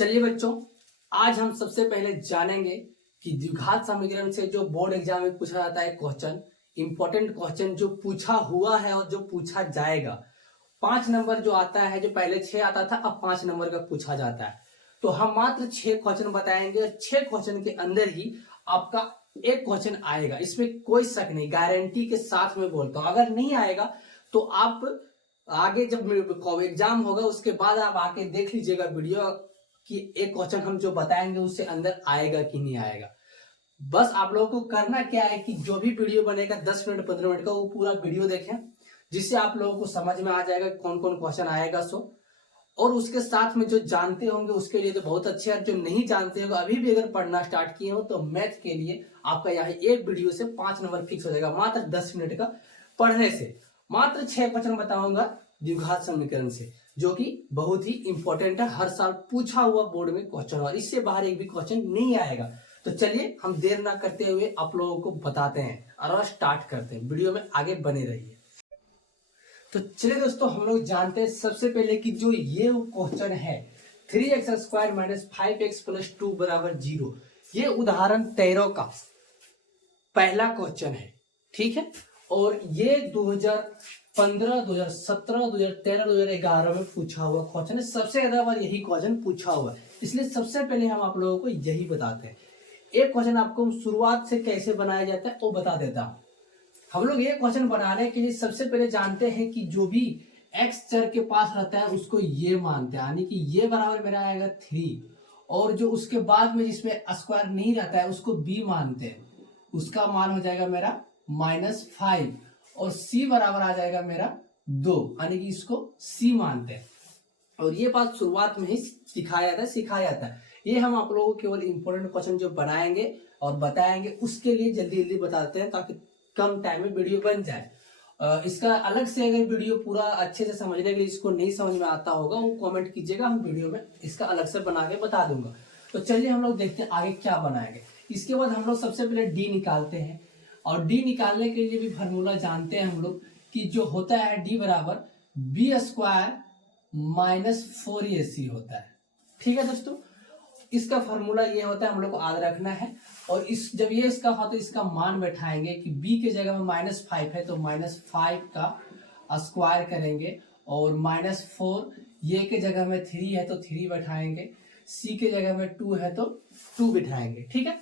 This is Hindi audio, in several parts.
चलिए बच्चों, आज हम सबसे पहले जानेंगे कि द्विघात समीकरण से जो बोर्ड एग्जाम में पूछा जाता है क्वेश्चन, इंपॉर्टेंट क्वेश्चन जो पूछा हुआ है और जो पूछा जाएगा। 5 नंबर जो आता है, जो पहले 6 आता था, अब 5 नंबर का पूछा जाता है। तो हम मात्र 6 क्वेश्चन बताएंगे और 6 क्वेश्चन के अंदर ही आपका एक क्वेश्चन आएगा, इसमें कोई शक नहीं, गारंटी के साथ में बोलता हूं। अगर नहीं आएगा तो आप आगे जब एग्जाम होगा उसके बाद आप आके देख लीजिएगा वीडियो कि एक क्वेश्चन हम जो बताएंगे उससे अंदर आएगा कि नहीं आएगा। बस आप लोगों को करना क्या है कि जो भी वीडियो बनेगा 10 मिनट 15 मिनट का, वो पूरा वीडियो देखें, जिससे आप लोगों को समझ में आ जाएगा कौन कौन क्वेश्चन आएगा। और उसके साथ में जो जानते होंगे उसके लिए तो बहुत अच्छे है, जो नहीं जानते होंगे अभी भी अगर पढ़ना स्टार्ट किए हो तो मैथ के लिए आपका यहाँ एक वीडियो से 5 नंबर फिक्स हो जाएगा, मात्र 10 मिनट का पढ़ने से। मात्र 6 क्वेश्चन बताऊंगा द्विघात समीकरण से, जो कि बहुत ही इंपॉर्टेंट है, हर साल पूछा हुआ बोर्ड में क्वेश्चन, और इससे बाहर एक भी क्वेश्चन नहीं आएगा। तो चलिए हम देर ना करते हुए आप लोगों को बताते हैं और स्टार्ट करते हैं, वीडियो में आगे बने रहिए। तो चलिए दोस्तों, हम लोग जानते हैं सबसे पहले कि जो ये क्वेश्चन है 3x² - 5x + 2 = 0, ये उदाहरण 13 का पहला क्वेश्चन है, ठीक है। और ये 2015, 2017, 2013, 2011 में पूछा हुआ क्वेश्चन है, सबसे ज्यादा बार यही क्वेश्चन पूछा हुआ है, इसलिए सबसे पहले हम आप लोगों को यही बताते हैं। एक क्वेश्चन आपको शुरुआत से कैसे बनाया जाता है वो बता देता हूं। हम लोग ये क्वेश्चन बनाने के लिए सबसे पहले जानते हैं कि जो भी x चर के पास रहता है उसको ये मानते हैं, यानी कि ये बराबर मेरा आएगा 3, और जो उसके बाद में जिसमें स्क्वायर नहीं रहता है उसको b मानते हैं, उसका मान हो जाएगा मेरा -5, और c बराबर आ जाएगा मेरा 2, यानी कि इसको c मानते हैं। और ये बात शुरुआत में ही सिखाया जाता है। ये हम आप लोगों को केवल इंपॉर्टेंट क्वेश्चन जो बनाएंगे और बताएंगे उसके लिए जल्दी जल्दी बताते हैं, ताकि कम टाइम में वीडियो बन जाए। इसका अलग से अगर वीडियो पूरा अच्छे से समझने के लिए इसको नहीं समझ में आता होगा वो कमेंट कीजिएगा, हम वीडियो में इसका अलग से बना के बता दूंगा। तो चलिए हम लोग देखते हैं आगे क्या बनाएंगे। इसके बाद हम लोग सबसे पहले डी निकालते हैं, और डी निकालने के लिए भी फार्मूला जानते हैं हम लोग कि जो होता है डी बराबर b² - 4ac होता है, ठीक है दोस्तों। इसका फार्मूला ये होता है, हम लोग को याद रखना है। और इस जब ये इसका हो तो इसका मान बैठाएंगे कि b के जगह में -5 है तो -5 का स्क्वायर करेंगे, और -4 ये के जगह में 3 है तो 3 बैठाएंगे, c के जगह में 2 है तो 2 बैठाएंगे, ठीक है।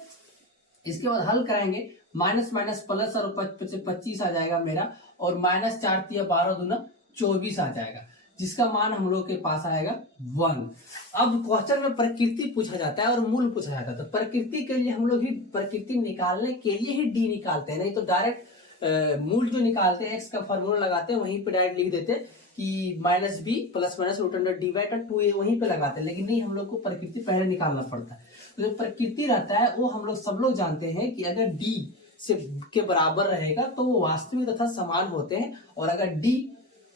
इसके बाद हल कराएंगे, माइनस माइनस प्लस और 25 आ जाएगा मेरा, और -4 × 12 × 2 = 24 आ जाएगा, जिसका मान हम लोग के पास आएगा 1। अब क्वेश्चन में प्रकृति पूछा जाता है और मूल पूछा जाता है, तो प्रकृति के लिए हम लोग ही प्रकृति निकालने के लिए ही डी निकालते हैं, नहीं तो डायरेक्ट मूल जो निकालते हैं एक्स का फॉर्मूला लगाते हैं वहीं पे डायरेक्ट लिख देते हैं कि -b + √2a वहीं पे लगाते हैं, लेकिन नहीं, हम लोग को प्रकृति पहले निकालना पड़ता है। तो जो प्रकृति रहता है वो हम लोग सब लोग जानते हैं कि अगर d से के बराबर रहेगा तो वो वास्तविक तथा समान होते हैं, और अगर d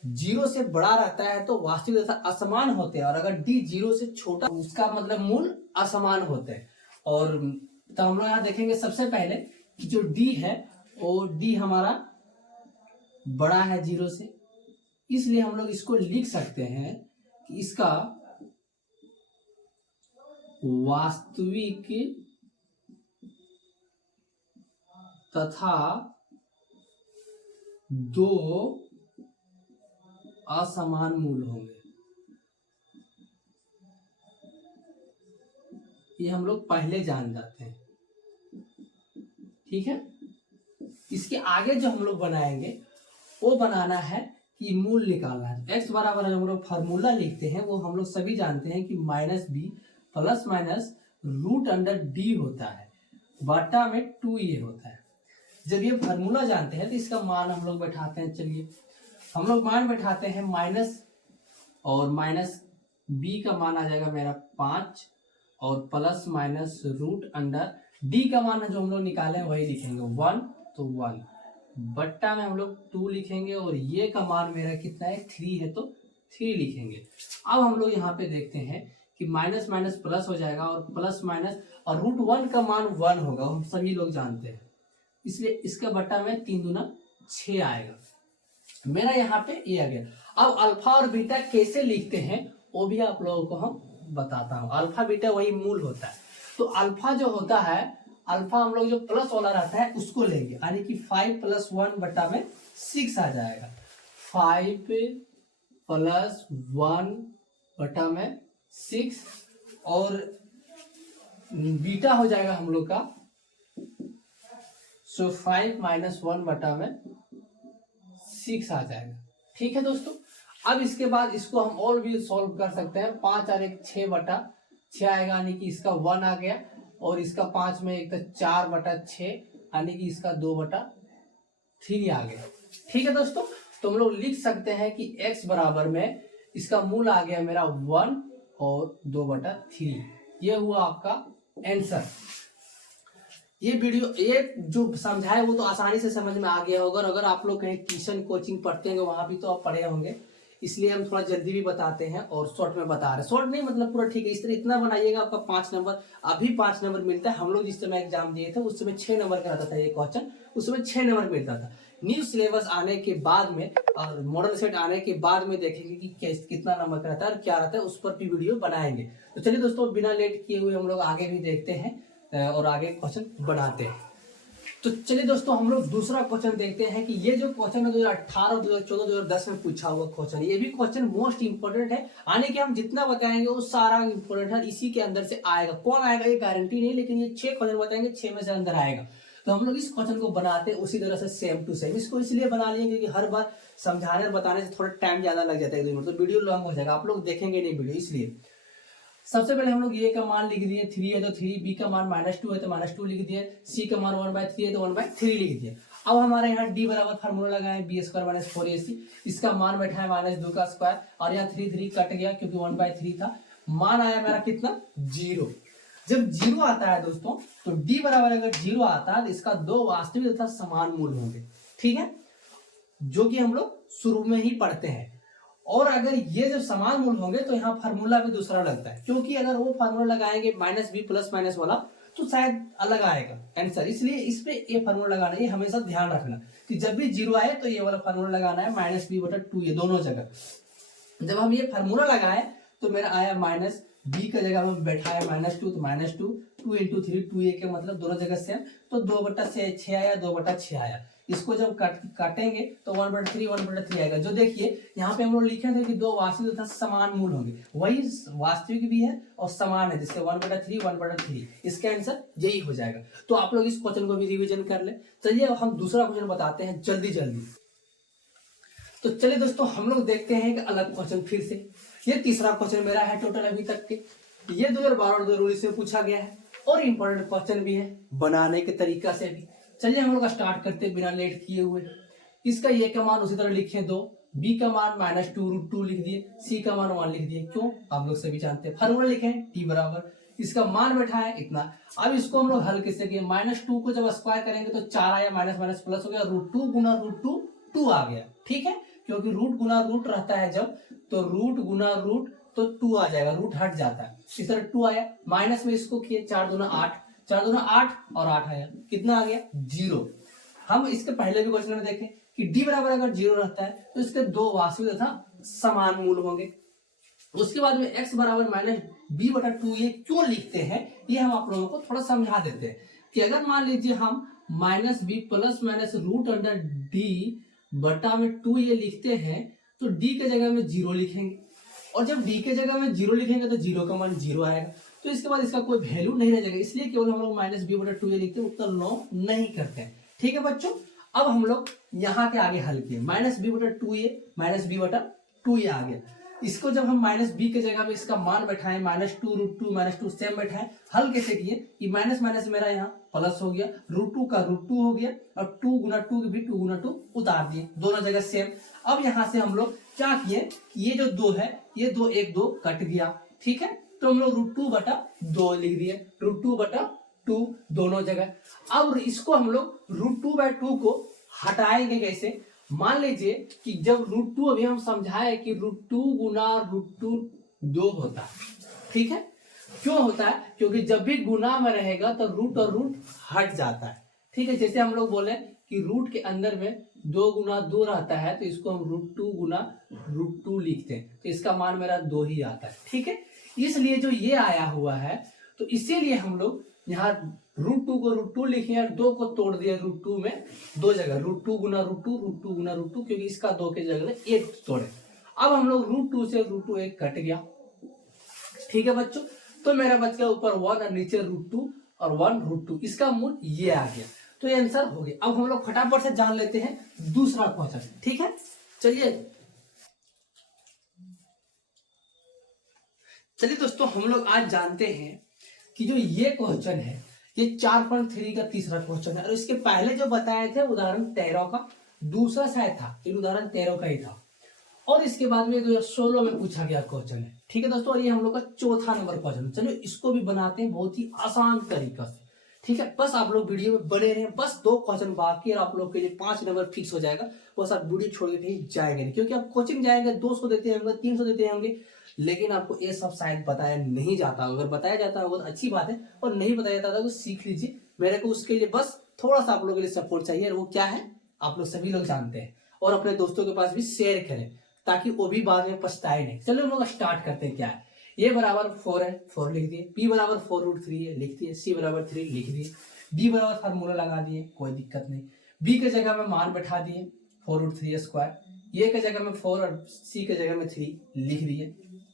0 से बड़ा रहता है तो वास्तविक तथा असमान होते हैं, और अगर d 0 से छोटा उसका मतलब मूल असमान होते हैं। और तो हम लोग यहाँ देखेंगे सबसे पहले कि जो d है वो d हमारा बड़ा है 0 से, इसलिए हम लोग इसको लिख सकते हैं कि इसका वास्तविक तथा 2 असमान मूल होंगे। ये हम लोग पहले जान जाते हैं, ठीक है। इसके आगे जो हम लोग बनाएंगे वो बनाना है कि मूल निकालना है। x बराबर हम लोग फार्मूला लिखते हैं, वो हम लोग सभी जानते हैं कि -b ± √d होता है, बटा में 2a होता है। जब ये फार्मूला जानते हैं तो इसका मान हम लोग बैठाते हैं। चलिए हम लोग मान बैठाते हैं, माइनस और -b का मान आ जाएगा मेरा 5, और प्लस माइनस √d का मान है जो हम लोग निकाले वही लिखेंगे 1, तो 1 बट्टा में हम लोग 2 लिखेंगे, और ये का मान मेरा कितना है 3 है तो 3 लिखेंगे। अब हम लोग यहाँ पे देखते हैं कि माइनस माइनस प्लस हो जाएगा, और प्लस माइनस और √1 का मान 1 होगा, हम सभी लोग जानते हैं, इसलिए इसका बट्टा में 3 दूना 6 आएगा मेरा, यहाँ पे ये आ गया। अब अल्फा और बीटा कैसे लिखते हैं वो भी आप लोगों को हम बताता हूँ। अल्फा बीटा वही मूल होता है। तो अल्फा जो होता है, अल्फा हम लोग जो प्लस वाला रहता है उसको लेंगे, यानी कि 5 + 1 बटा में 6 आ जाएगा। 5 + 1 बटा में 6 और बीटा हो जाएगा हम लोग का 5 - 1 बटा में 6 आ जाएगा। ठीक है दोस्तों, अब इसके बाद इसको हम और भी सॉल्व कर सकते हैं। 5 और 1 6 बटा 6 आएगा, यानी कि इसका 1 आ गया, और इसका 5 में 1 तो 4 बटा 6, यानी कि इसका 2 बटा 3 आ गया। ठीक है दोस्तों, तो हम लोग लिख सकते हैं कि x बराबर में इसका मूल आ गया मेरा 1 और 2 बटा 3। ये हुआ आपका आंसर। ये वीडियो ये जो समझाए वो तो आसानी से समझ में आ गया होगा। अगर आप लोग कहीं ट्यूशन कोचिंग पढ़ते हैं वहां भी तो आप पढ़े होंगे, इसलिए हम थोड़ा जल्दी भी बताते हैं और शॉर्ट में बता रहे हैं। शॉर्ट नहीं मतलब पूरा ठीक है, इस तरह इतना बनाइएगा आपका 5 नंबर। अभी 5 नंबर मिलता है। हम लोग जिस समय एग्जाम दिए थे उस समय 6 नंबर का रहता था ये क्वेश्चन, उस समय 6 नंबर मिलता था। न्यू सिलेबस आने के बाद में और मॉडल सेट आने के बाद में देखेंगे कि कितना नंबर का रहता है और क्या रहता है, उस पर भी वीडियो बनाएंगे। तो चलिए दोस्तों, बिना लेट किए हुए हम लोग आगे भी देखते हैं और आगे क्वेश्चन बनाते हैं। तो चलिए दोस्तों, हम लोग दूसरा क्वेश्चन देखते हैं कि ये जो क्वेश्चन है 2018, 2014, 2010 में पूछा हुआ क्वेश्चन, ये भी क्वेश्चन मोस्ट इंपोर्टेंट है। आने के हम जितना बताएंगे वो सारा इंपोर्टेंट है, इसी के अंदर से आएगा। कौन आएगा ये गारंटी नहीं, लेकिन ये 6 क्वेश्चन बताएंगे, 6 में से अंदर आएगा। तो हम लोग इस क्वेश्चन को बनाते हैं उसी तरह से सेम टू सेम। इसको इसलिए बना लिए क्योंकि हर बार समझाने और बताने से थोड़ा टाइम ज्यादा लग जाता है, 2 मिनट, तो वीडियो लॉन्ग हो जाएगा, आप लोग देखेंगे नहीं वीडियो। इसलिए सबसे पहले हम लोग ए का मान लिख दिए 3 है तो 3, बी का मान -2 है तो -2 लिख दिए, सी का मान 1/3 है तो 1/3 लिख दिए। अब हमारे यहाँ डी बराबर फार्मूला लगाए b² - 4ac, इसका मान बैठा है -2 का स्क्वायर, और यहाँ 3 कट गया क्योंकि 1/3 था। मान आया मेरा कितना 0। जब 0 आता है दोस्तों, तो डी बराबर अगर 0 आता है तो इसका 2 वास्तविक तथा समान मूल होंगे। ठीक है, जो कि हम लोग शुरू में ही पढ़ते हैं। और अगर ये जब समान मूल होंगे तो यहाँ फार्मूला भी दूसरा लगता है, क्योंकि अगर वो फार्मूला लगाएंगे -b + वाला तो शायद अलग आएगा आंसर। इसलिए इस पे ये फार्मूला लगाना, ये हमेशा ध्यान रखना कि जब भी 0 आए तो ये वाला फार्मूला लगाना है -b/2, ये दोनों जगह। जब हम ये फार्मूला लगाए तो मेरा आया -b का जगह में बैठा है -2, तो -2 2 × 3 2a के मतलब दोनों जगह सेम, तो 2/6 आया, 2/6 आया। इसको जब काटेंगे तो 1/3 1/3 आएगा। जो देखिए यहाँ पे हम लोग लिखे थे कि 2 वास्तविक तथा समान मूल होंगे, वही वास्तविक भी है और समान है, जिससे 1/3 1/3 इसका आंसर यही हो जाएगा। तो आप लोग इस क्वेश्चन को भी रिवीजन कर ले। चलिए अब हम दूसरा क्वेश्चन बताते हैं जल्दी जल्दी। तो चलिए दोस्तों, हम लोग देखते हैं एक अलग क्वेश्चन फिर से। ये तीसरा क्वेश्चन मेरा है टोटल अभी तक के। ये 2012 और 2019 में पूछा गया है और इंपॉर्टेंट क्वेश्चन भी है बनाने के तरीका से भी। चलिए हम लोग स्टार्ट करते हैं बिना लेट किए हुए। इसका ए का मान उसी तरह लिखे 2, बी का मान -2√2 लिख दिए, सी का मान 1 लिख दिए। क्यों, आप लोग सभी जानते हैं। फार्मूला लिखे टी बराबर, इसका मान बैठा है इतना। अब इसको हम लोग हल कैसे किए, -2 को जब स्क्वायर करेंगे तो 4 आया, माइनस प्लस हो गया, √2 गुना √2 2 आ गया। ठीक है, क्योंकि रूट गुना रूट रहता है जब, तो रूट गुना रूट तो 2 आ जाएगा, रूट हट जाता है। इस तरह 2 आया, माइनस में इसको किए 4 दूना 8, 4 दूना 8 और 8 आया, कितना आ गया 0। हम इसके पहले भी क्वेश्चन में देखें कि डी बराबर अगर 0 रहता है तो इसके 2 वास्तविक तथा समान मूल होंगे। उसके बाद में x बराबर -b/2 ये क्यों लिखते हैं, ये हम आप लोगों को थोड़ा समझा देते हैं कि अगर मान लीजिए हम -b ± √d बटा में 2 ये लिखते हैं तो d के जगह में 0 लिखेंगे, और जब d के जगह में 0 लिखेंगे तो 0 का मान 0 आएगा, तो इसके बाद इसका कोई वैल्यू नहीं रह जाएगा। इसलिए केवल हम लोग -b/2 ये लिखते हैं, उत्तर 9 नहीं करते हैं। ठीक है बच्चों, अब हम लोग यहाँ के आगे हल किए, -b/2 ये -b/2 ये आ गया। इसको जब हम -b के जगह पे इसका मान बैठाएं -2√2 -2 सेम बैठाएं, हल कैसे किए कि माइनस माइनस मेरा यहाँ प्लस हो गया, √2 का √2 हो गया, और 2 गुना 2 भी 2 गुना 2 उतार दिए, दोनों जगह सेम। अब यहाँ से हम लोग क्या किए कि ये जो 2 है ये 2 1 2 कट गया। ठीक है, तो हम लोग √2/2 लिख दिए, √2/2 दोनों जगह। अब इसको हम लोग √2/2 को हटाएंगे कैसे, मान लीजिए कि जब √2 अभी हम समझाए कि √2 गुना √2 2 होता है। ठीक है, क्यों होता है, क्योंकि जब भी गुना में रहेगा तो रूट और रूट हट जाता है। ठीक है, जैसे हम लोग बोले कि रूट के अंदर में 2 गुना 2 रहता है तो इसको हम √2 गुना √2 लिखते हैं, तो इसका मान मेरा 2 ही आता है। ठीक है, इसलिए जो ये आया हुआ है, तो इसीलिए हम लोग यहाँ √2 को √2 लिखे और 2 को तोड़ दिया √2 में, दो जगह √2 गुना √2, √2 गुना √2, क्योंकि इसका 2 के जगह में 1 तोड़े। अब हम लोग √2 से √2 1 कट गया, ठीक है बच्चों। तो मेरा बच गया ऊपर 1 और नीचे √2 और 1 √2, इसका मूल ये आ गया। तो ये आंसर हो गया। अब हम लोग फटाफट से जान लेते हैं दूसरा क्वेश्चन, ठीक है। चलिए दोस्तों, हम लोग आज जानते हैं कि जो ये क्वेश्चन है ये 4.3 का तीसरा क्वेश्चन है, और इसके पहले जो बताए थे उदाहरण 13 का दूसरा शायद था, ये उदाहरण 13 का ही था, और इसके बाद में 2016 में पूछा गया क्वेश्चन है, ठीक है दोस्तों। और ये हम लोग का चौथा नंबर क्वेश्चन। चलिए इसको भी बनाते हैं बहुत ही आसान तरीका से, ठीक है। बस आप लोग वीडियो में बने रहे, बस 2 क्वेश्चन बाकी है, आप लोग के लिए 5 नंबर फिक्स हो जाएगा। बस आप वीडियो छोड़ के कहीं जाएंगे नहीं, क्योंकि आप कोचिंग जाएंगे 200 देते होंगे, 300 देते होंगे, लेकिन आपको ये सब शायद बताया नहीं जाता। अगर बताया जाता है बहुत अच्छी बात है, और नहीं बताया जाता तो सीख लीजिए। मेरे को उसके लिए बस थोड़ा सा आप लोगों के लिए सपोर्ट चाहिए, और वो क्या है आप लोग सभी लोग जानते हैं, और अपने दोस्तों के पास भी शेयर करें ताकि वो भी बाद में पछताए नहीं। चलो हम लोग स्टार्ट करते हैं। क्या है, ए बराबर 4 है, 4 लिख दिए, बी बराबर 4√3 है, लिख दिए, सी बराबर 3 लिख दिए, डी बराबर फार्मूला लगा दिए, कोई दिक्कत नहीं। बी के जगह में मान बैठा दिए 4√3², ए के जगह में 4 और सी के जगह में 3 लिख दिए,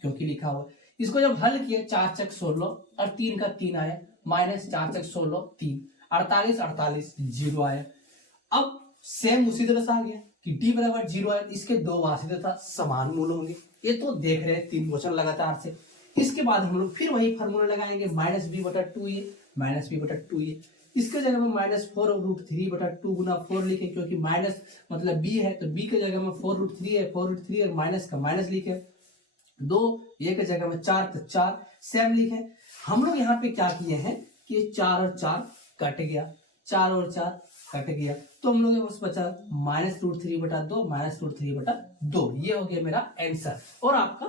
क्योंकि लिखा हुआ। इसको जब हल किया 4 चक 16 और 3 का 3 आया, -4 चक 16 3, 48 48 0 आया। अब सेम उसी तरह से आ गया कि डी बराबर 0 आया, इसके 2 वास्तविक तथा समान मूल होंगे। ये तो देख रहे हैं 3 क्वेश्चन लगातार से। इसके बाद हम लोग फिर वही फार्मूला लगाएंगे, -b/2a -b/2a। इसके जगह में -4 और √3/2 गुना 4 लिखे, क्योंकि माइनस मतलब b है, तो b के जगह में 4√3 है, 4√3 और माइनस का माइनस लिखे, 2 ए के जगह में 4 तो 4 सेम लिखे। हम लोग यहाँ पे क्या किए हैं कि 4 और 4 कट गया, 4 और 4 कट गया, तो हम लोग के पास बचा -√3/2 -√3/2। ये हो गया मेरा आंसर, और आपका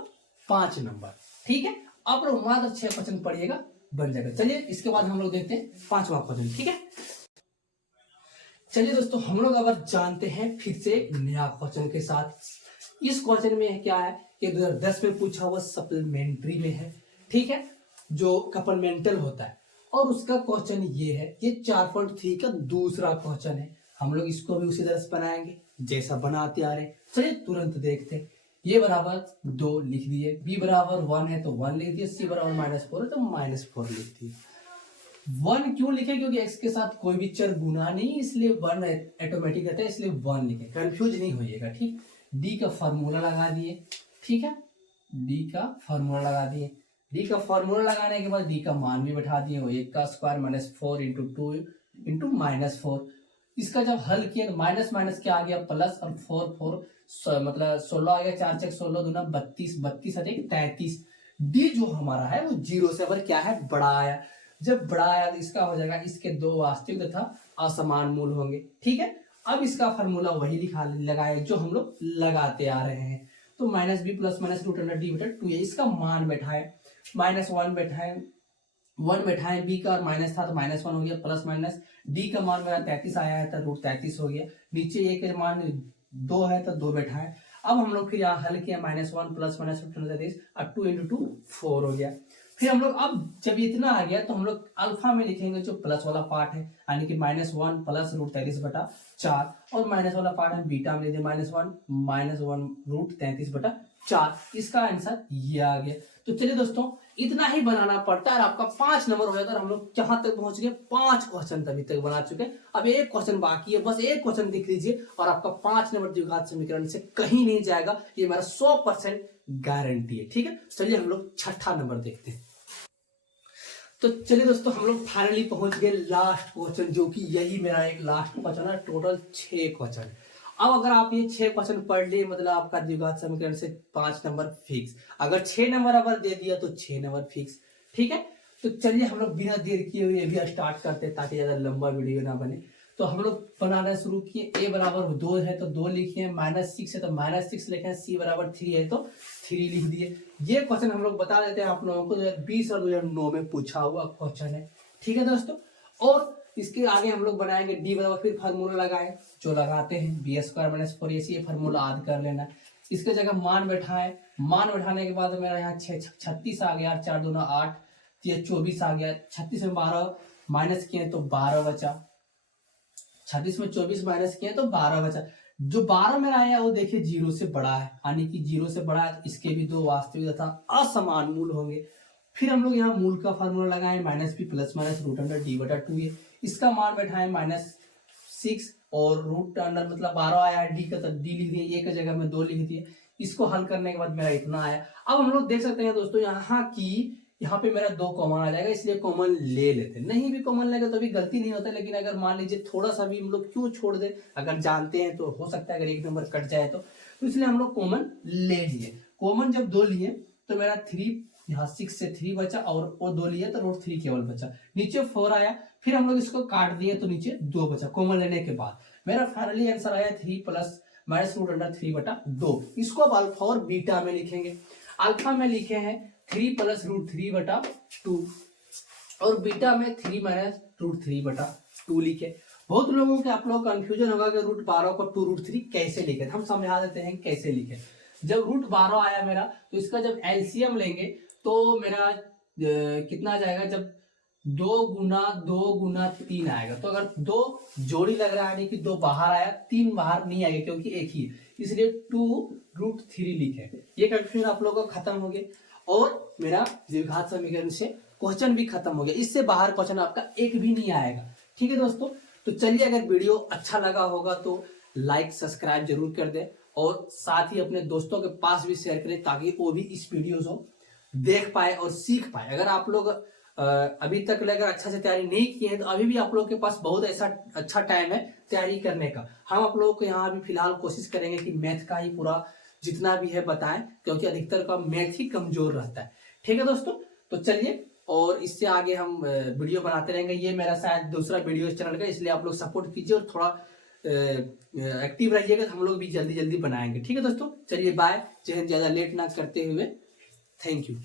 5 नंबर, ठीक है। आप लोग मात्र 6 क्वेश्चन पढ़िएगा, बन जाएगा। चलिए इसके बाद हम लोग देखते हैं 5वां क्वेश्चन, ठीक है। चलिए दोस्तों, हम लोग अब जानते हैं फिर से एक नया क्वेश्चन के साथ। इस क्वेश्चन में क्या है कि 2010 में पूछा हुआ सप्लीमेंट्री में है, ठीक है, जो कपलमेंटल होता है, और उसका क्वेश्चन ये है। ये 4.3 का दूसरा क्वेश्चन है। हम लोग इसको भी उसी तरह से बनाएंगे जैसा बनाते आ रहे। चलिए तुरंत देखते हैं। ये बराबर 2 लिख दिए, बी बराबर 1 है तो 1 लिख दिए, सी बराबर -4 है तो -4 लिख दिए। 1 क्यों लिखे, क्योंकि x के साथ कोई भी चर गुना नहीं, इसलिए 1 ऑटोमेटिक रहता है, इसलिए 1 लिखे, कंफ्यूज नहीं होइएगा, ठीक। डी का फॉर्मूला लगा दिए, ठीक है, डी का फॉर्मूला लगा दिए। डी का फॉर्मूला लगाने के बाद डी का मान भी बैठा दिए, वो 1 का स्क्वायर -4 × 2 × -4। इसका जब हल किया तो माइनस माइनस क्या आ गया, प्लस, और 4 मतलब 16 आ गया, 4 चक 16 दूना 32, 32 33। डी जो हमारा है वो 0 से अगर क्या है बड़ा आया। जब बड़ा आया तो इसका हो जाएगा, इसके 2 वास्तविक तथा असमान मूल होंगे, ठीक है। अब इसका फॉर्मूला वही लिखा लगाए जो हम लोग लगाते आ रहे हैं। तो -b + -√d/2 है, इसका मान बैठाए, -1 बैठाए, 1 बैठाए, बी का माइनस था तो -1 हो गया, प्लस माइनस, डी का मान मेरा 33 आया है तो √33 हो गया, नीचे ए के मान 2 है तो 2 बैठाए। अब हम लोग फिर यहाँ हल किया, -1 प्लस -33 और 2 × 2 4 हो गया। फिर हम लोग अब जब इतना आ गया तो हम लोग अल्फा में लिखेंगे जो प्लस वाला पार्ट है, यानी कि -1 प्लस √33/4, और माइनस वाला पार्ट है बीटा में लिखे -1 √33/4। इसका आंसर ये आ गया। तो चलिए दोस्तों, इतना ही बनाना पड़ता है और आपका 5 नंबर हो जाता है। हम लोग जहां तक पहुंच गए 5 क्वेश्चन तभी तक बना चुके हैं। अब एक क्वेश्चन बाकी है, बस एक क्वेश्चन देख लीजिए और आपका 5 नंबर द्विघात समीकरण से कहीं नहीं जाएगा, ये मेरा 100% गारंटी है, ठीक है। चलिए हम लोग 6ठा नंबर देखते हैं। तो चलिए दोस्तों, हम लोग फाइनली पहुंच गए लास्ट क्वेश्चन, जो कि यही मेरा एक लास्ट क्वेश्चन है। Total 6 question. अब अगर आप ये 6 क्वेश्चन पढ़ लिए, मतलब आपका द्विघात समीकरण से 5 नंबर फिक्स। अगर 6 नंबर अगर दे दिया तो 6 नंबर फिक्स, ठीक है। तो चलिए हम लोग बिना देर किए हुए भी स्टार्ट करते हैं ताकि ज्यादा लंबा वीडियो ना बने। तो हम लोग बनाना शुरू किए। ए बराबर 2 है तो 2 लिखिए, -6 है तो -6 लिखे, सी बराबर 3 है तो 3 लिख दिए। ये क्वेश्चन हम लोग बता देते हैं आप लोगों को, 2020 और 2009 में पूछा हुआ क्वेश्चन है, ठीक है दोस्तों। और इसके आगे हम लोग बनाएंगे डी बराबर, फिर फार्मूला लगाए जो लगाते हैं, b² - 4ac, ये फार्मूला याद कर लेना। इसके जगह मान बैठाए, मान बैठाने के बाद मेरा यहाँ 36 आ गया, 4 दूना 8, ये 24 आ गया, 36 में 12 माइनस किए तो 12 बचा, 36 में 24 माइनस किए तो 12 बचा। जो 12 मेरा आया वो देखिए 0 से बड़ा है, यानी कि 0 से बड़ा है, इसके भी दो वास्तविक तथा असमान मूल होंगे। फिर हम लोग यहाँ मूल का फॉर्मूला लगाए, minus P plus minus root under D बटा 2 है, इसका मान बैठाए -6 और रूट अंडर मतलब 12 आया, डी का तो डी लिख दिए, ए की जगह में 2 लिख दिए। इसको हल करने के बाद मेरा इतना आया। अब हम लोग देख सकते हैं दोस्तों यहाँ की यहाँ पे मेरा 2 कॉमन आ जाएगा, इसलिए कॉमन ले लेते, नहीं भी कॉमन लेगा तो भी गलती नहीं होता, लेकिन अगर मान लीजिए थोड़ा सा भी हम लोग क्यों छोड़ दे, अगर जानते हैं तो हो सकता है अगर एक नंबर कट जाए तो इसलिए हम लोग कॉमन ले लिए। कॉमन जब 2 लिए तो मेरा 3 यहाँ 6 से 3 बचा और वो 2 लिए तो रूट 3 केवल बचा, नीचे 4 आया, फिर हम लोग इसको काट दिए तो नीचे 2 बचा। कॉमन लेने के बाद मेरा फाइनली आंसर आया 3 प्लस माइनस रूट अंडर 3 बटा 2। इसको अब अल्फा और बीटा में लिखेंगे। अल्फा में लिखे हैं 3 प्लस रूट 3 बटा 2 और बीटा में 3 माइनस रूट 3 बटा 2 लिखे। बहुत लोगों के आप लोग कंफ्यूजन होगा कि रूट 12 को 2 रूट 3 कैसे लिखे, हम समझा देते हैं कैसे लिखे। जब रूट 12 आया मेरा तो इसका जब एलसीएम लेंगे तो मेरा कितना आ जाएगा, जब 2 गुना 3 आएगा, तो अगर 2 जोड़ी लग रहा है कि 2 बाहर आया, 3 बाहर नहीं आएगा क्योंकि एक ही, इसलिए 2 रूट 3 लिखे। ये कंफ्यूजन आप लोगों का खत्म हो गया और मेरा द्विघात समीकरण से क्वेश्चन भी खत्म हो गया। इससे बाहर क्वेश्चन आपका एक भी नहीं आएगा। ठीक है दोस्तों, तो चलिए अगर वीडियो अच्छा लगा होगा तो लाइक सब्सक्राइब जरूर कर दे और साथ ही अपने दोस्तों के पास भी शेयर करें ताकि वो भी इस वीडियो को देख पाए और सीख पाए। अगर आप लोग अभी तक अगर अच्छा से तैयारी नहीं किए हैं तो अभी भी आप लोगों के पास बहुत ऐसा अच्छा टाइम है तैयारी करने का। हम आप लोगों को यहाँ अभी फिलहाल कोशिश करेंगे कि मैथ का ही पूरा जितना भी है बताएं, क्योंकि अधिकतर का मैथ ही कमजोर रहता है। ठीक है दोस्तों, तो चलिए और इससे आगे हम वीडियो बनाते रहेंगे। ये मेरा शायद दूसरा वीडियो इस चैनल का, इसलिए आप लोग सपोर्ट कीजिए और थोड़ा एक्टिव रहिएगा, तो हम लोग भी जल्दी जल्दी बनाएंगे। ठीक है दोस्तों, चलिए बाय, जय हिंद। ज्यादा लेट ना करते हुए थैंक यू।